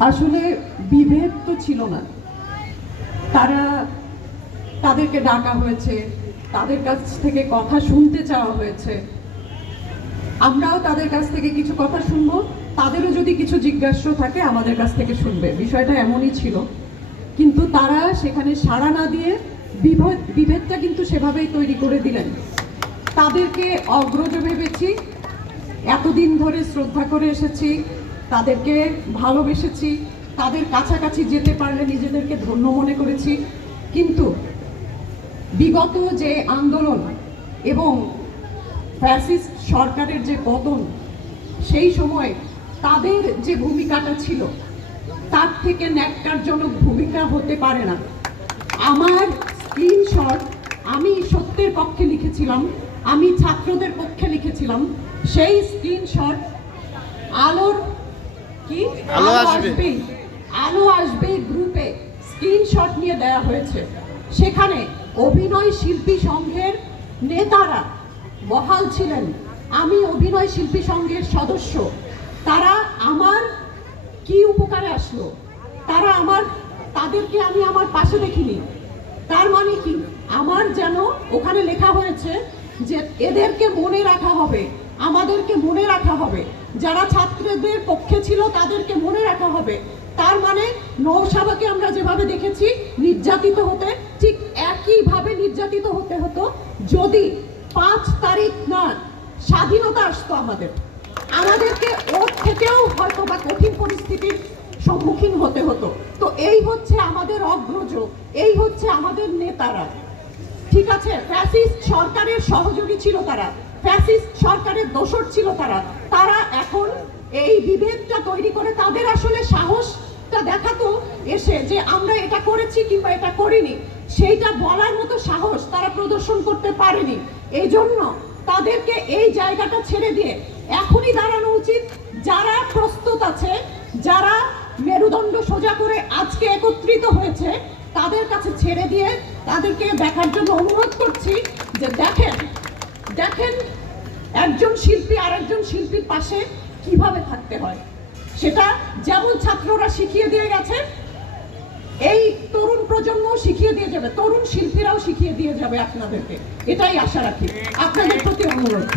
আসলে বিভেদ তো ছিল না। তারা তাদেরকে ডাকা হয়েছে, তাদের কাছ থেকে কথা শুনতে চাওয়া হয়েছে। আমরাও তাদের কাছ থেকে কিছু কথা শুনব, তাদেরও যদি কিছু জিজ্ঞাস্য থাকে, আমাদের কাছ থেকে শুনবে। বিষয়টা এমনই ছিল। কিন্তু তারা সেখানে সাড়া না দিয়ে বিভেদ, বিভেদটা কিন্তু সেভাবেই তৈরি করে দিলেন। তাদেরকে অগ্রজ ভেবেছি, এতদিন ধরে শ্রদ্ধা করে এসেছি তাদেরকে ভালোবেসেছি, তাদের কাছাকাছি যেতে পারলে নিজেদেরকে ধন্য মনে করেছি। কিন্তু বিগত যে আন্দোলন এবং ফ্যাসিস্ট সরকারের যে পতন, সেই সময় তাদের যে ভূমিকাটা ছিল, তার থেকে ন্যাক্কারজনক ভূমিকা হতে পারে না। আমার স্ক্রিনশট আমি সত্যের পক্ষে লিখেছিলাম, আমি ছাত্রদের পক্ষে লিখেছিলাম। সেই স্ক্রিনশট আলোর কি? আলো আসবে। আলো আসবে গ্রুপে। স্ক্রিনশট নিয়ে দেওয়া হয়েছে। সেখানে অভিনয় শিল্পী সংঘের নেতারা বহাল ছিলেন। আমি অভিনয় শিল্পী সংঘের সদস্য। তারা আমার কি উপকারে আসলো? তারা আমার তাদেরকে আমি আমার পাশে দেখিনি। তার মানে কি? আমার যেন ওখানে লেখা হয়েছে যে এদেরকে মনে রাখা হবে। আমাদেরকে মনে রাখা হবে। যারা ছাত্রদের পক্ষে ছিল, তাদেরকে মনে রাখা হবে। তার মানে নৌসাবাকে আমরা যেভাবে দেখেছি, নির্যাতিত হতে, ঠিক একইভাবে নির্যাতিত হতে হতো যদি পাঁচ তারিখ না, স্বাধীনতা আসতো আমাদের। আমাদেরকে ওর থেকেও হয়তো বা কঠিন পরিস্থিতির সম্মুখীন হতে হতো। তো এই হচ্ছে আমাদের অগ্রজ, এই হচ্ছে আমাদের নেতারা। ঠিক আছে? ফ্যাসিস্ট সরকারের সহযোগী ছিল তারা। ফ্যাসিস্ট সরকারের দোসর ছিল তারা। তারা এখন এই বিভেদটা তৈরি করে তাদের আসলে সাহসটা দেখাতো এসে যে আমরা এটা করেছি কিংবা এটা করিনি। সেইটা বলার মতো সাহস তারা প্রদর্শন করতে পারেনি। এই জন্য তাদেরকে এই জায়গাটা ছেড়ে দিয়ে এখনই দাঁড়ানো উচিত। যারা প্রস্তুত আছে, যারা মেরুদণ্ড সোজা করে আজকে একত্রিত হয়েছে, তাদের কাছে ছেড়ে দিয়ে তাদেরকে দেখার জন্য অনুরোধ করছি যে দেখেন দেখেন, একজন শিল্পী আর একজন শিল্পীর পাশে কীভাবে থাকতে হয়? সেটা যেমন ছাত্ররা শিখিয়ে দিয়ে গেছে, এই তরুণ প্রজন্ম শিখিয়ে দিয়ে যাবে, তরুণ শিল্পীরাও শিখিয়ে দিয়ে যাবে আপনাদেরকে। এটাই আশা রাখি। আপনাদের প্রতি অনুরোধ।